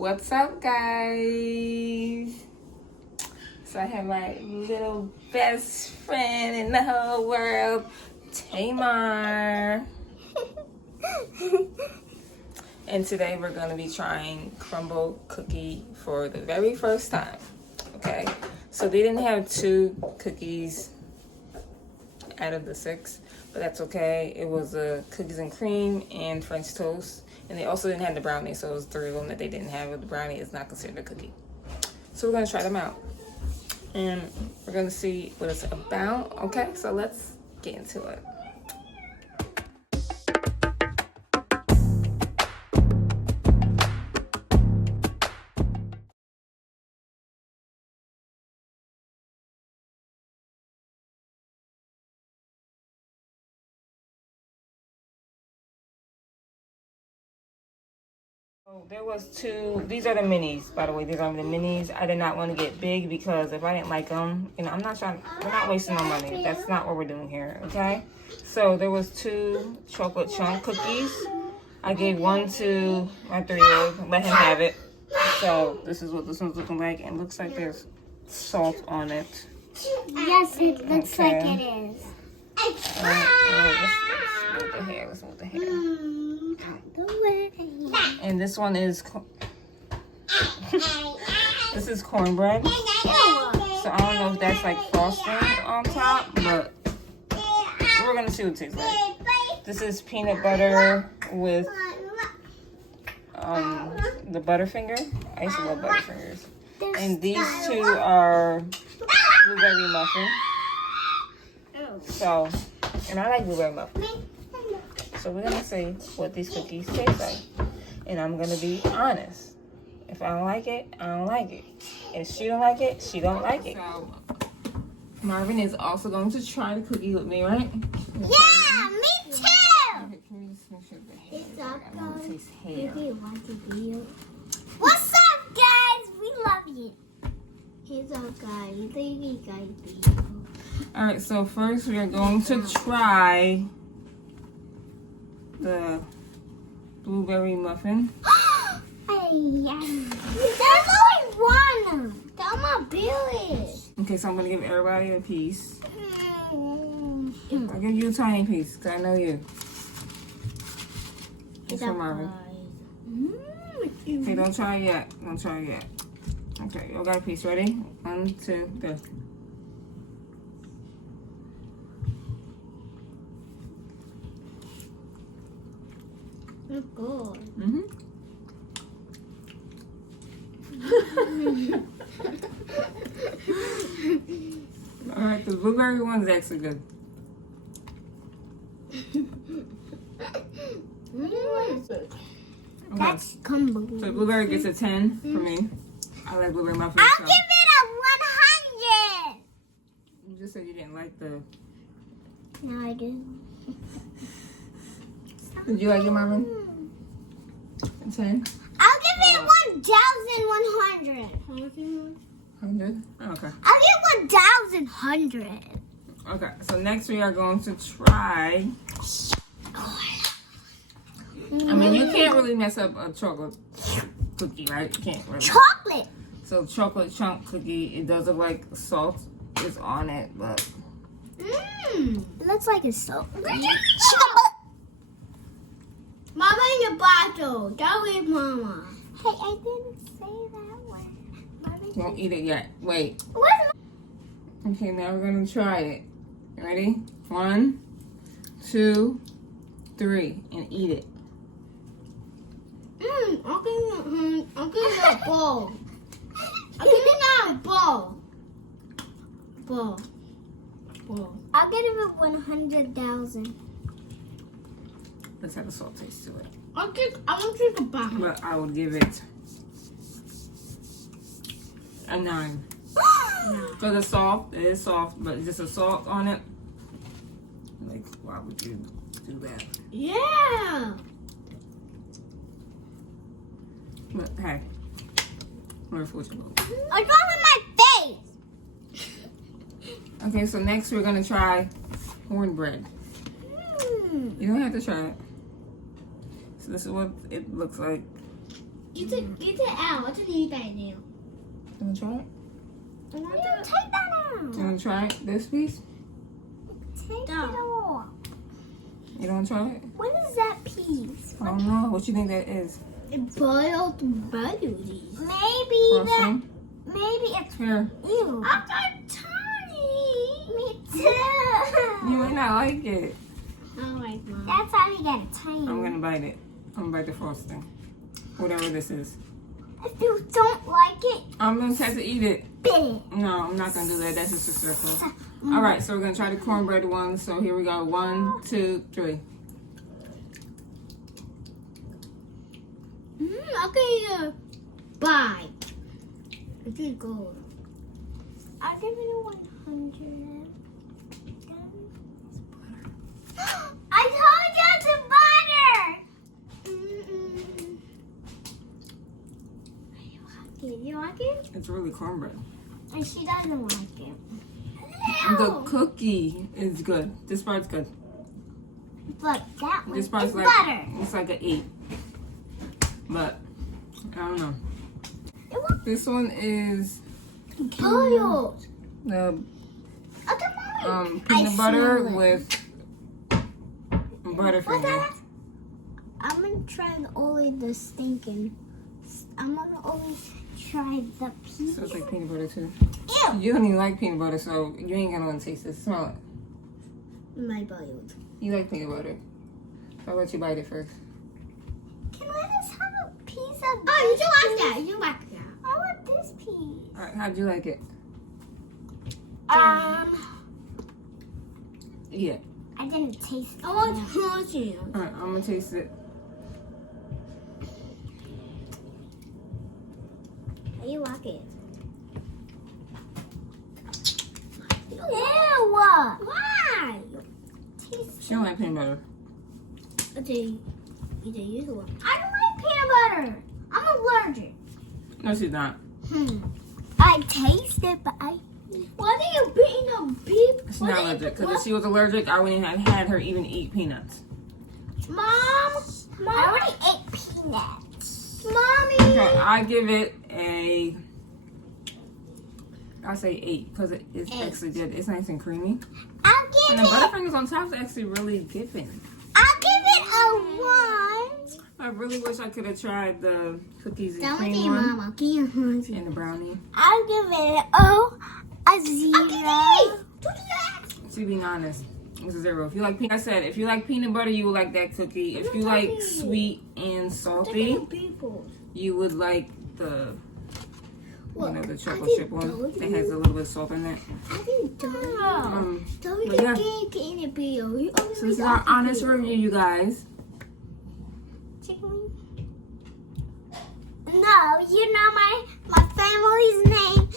What's up, guys? So I have my little best friend in the whole world, Tamar. And today we're going to be trying CRUMBL cookie for the very first time. Okay, so they didn't have 2 cookies out of the 6, but that's okay. It was cookies and cream and French toast, and they also didn't have the brownie, so it was 3 of them that they didn't have. But the brownie is not considered a cookie, so we're gonna try them out, and we're gonna see what it's about. Okay, so let's get into it. So there was 2. These are the minis, by the way. These are the minis. I did not want to get big because if I didn't like them, you know, I'm not trying. We're not wasting no money. That's not what we're doing here. Okay. So there was 2 chocolate chunk cookies. I gave one to my 3-year-old. Let him have it. So this is what this one's looking like. It looks like there's salt on it. Yes, it looks like it is. Let's move the hair. And this one is this is cornbread. So I don't know if that's like frosting on top, but we're gonna see what it tastes like. This is peanut butter with the Butterfinger. I used to love Butterfingers. And these 2 are blueberry muffin. So, and I like blueberry muffin. So we're gonna see what these cookies taste like. And I'm gonna be honest. If I don't like it, I don't like it. And if she don't like it, she don't like it. So Marvin is also going to try the cookie with me, right? Yeah, me too. Okay, can we just make sure the hair? It's up, I want to taste hair. What's up, guys? We love you. It's up, guys. All right, so first we are going to try the blueberry muffin. There's only one. Tell my Billy. Okay, so I'm gonna give everybody a piece. I'll give you a tiny piece because I know you. It's for Marvin. Okay, don't try it yet. Don't try it yet. Okay, you got a piece. Ready? 1, 2, go. Oh, good. All right, the blueberry one's actually good. That's combo. So the blueberry gets a 10 for me. I like blueberry muffins. I'll So. give it a 100. You just said you didn't like the. No, I do. Did you like it, Marvin? A 10? I'll give it 1,100. 100? Okay. I'll give 1,100. Okay, so next we are going to try. I mean, you can't really mess up a chocolate cookie, right? You can't really. Chocolate. So chocolate chunk cookie, it does look like salt is on it, but. It looks like it's salt. Mama in your bottle. That was Mama. Hey, I didn't say that one. Won't eat it yet. Wait. Where's Okay, now we're gonna try it. Ready? 1, 2, 3, and eat it. I'll give you a bowl. I'll give you now a bowl. Bowl. I'll give it 100,000. Let's have a salt taste to it. I want to take a bite. But I would give it a 9. Because it's soft, it is soft, but just a salt on it. Like, why would you do that? Yeah. But hey, we're fortunate. I got it in my face. Okay, so next we're gonna try cornbread. You don't have to try it. So this is what it looks like. You took it out. I didn't eat that now. You wanna try it? Take that out. You wanna try it? This piece? Take it off. You don't wanna try it? What is that piece? I don't know. What you think that is? It boiled butteries. Maybe Frosting? maybe it's Here. ew. I got tiny. Me too. You may not like it. I like mine. That's how you get a tiny. I'm gonna bite it. I'm gonna bite the frosting. Whatever this is. If you don't like it, I'm gonna have to eat it. spit it. No, I'm not gonna do that. That's just a circle. All right, so we're gonna try the cornbread one. So here we go. 1, 2, 3. Okay, bye. It's really good. I'll give it a 100. I told you it's butter. You like it? It's really cornbread. And she doesn't like it. The cookie is good. This part's good. But that one This is part's like butter. it's like an 8. But I don't know. This one is Boiled. the I peanut butter smell it. with What's butterfinger. that? I'm gonna try only the stinking. I'm gonna only try the peanut. So it's like peanut butter too. Ew. You don't even like peanut butter, so you ain't gonna want to taste it. Smell it. My boiled. You like peanut butter. So I'll let you bite it first. Can I just have a piece of? Oh, you do like that. You like that. I want this piece. All right, how'd you like it? Yeah. I didn't taste it. I want honey. All right, I'm gonna taste it. How you like it? Ew. Why? Taste. She don't like peanut butter. Okay. You can use one. I don't like peanut butter. I'm allergic. No, she's not. I taste it, but I. Why are you beating up beef? She's not allergic. Because if she was allergic, I wouldn't have had her even eat peanuts. Mom, I already ate peanuts. Mommy. Okay, I give it a. I say 8 because it's 8. actually good. It's nice and creamy. I'll And give the it. Butterfingers on top is actually really giving. I'll give it a 1. I really wish I could have tried the cookies and Don't cream say one Mama. Give you a and the brownie. I'll give it a 0. To be honest, it's a 0. If you like, I said, if you like peanut butter, you will like that cookie. If you like sweet and salty, you would like the, the chocolate chip one that has a little bit of salt in it. I didn't do But yeah. So this is our honest review, you guys. Chicken wing? No, you know my family's name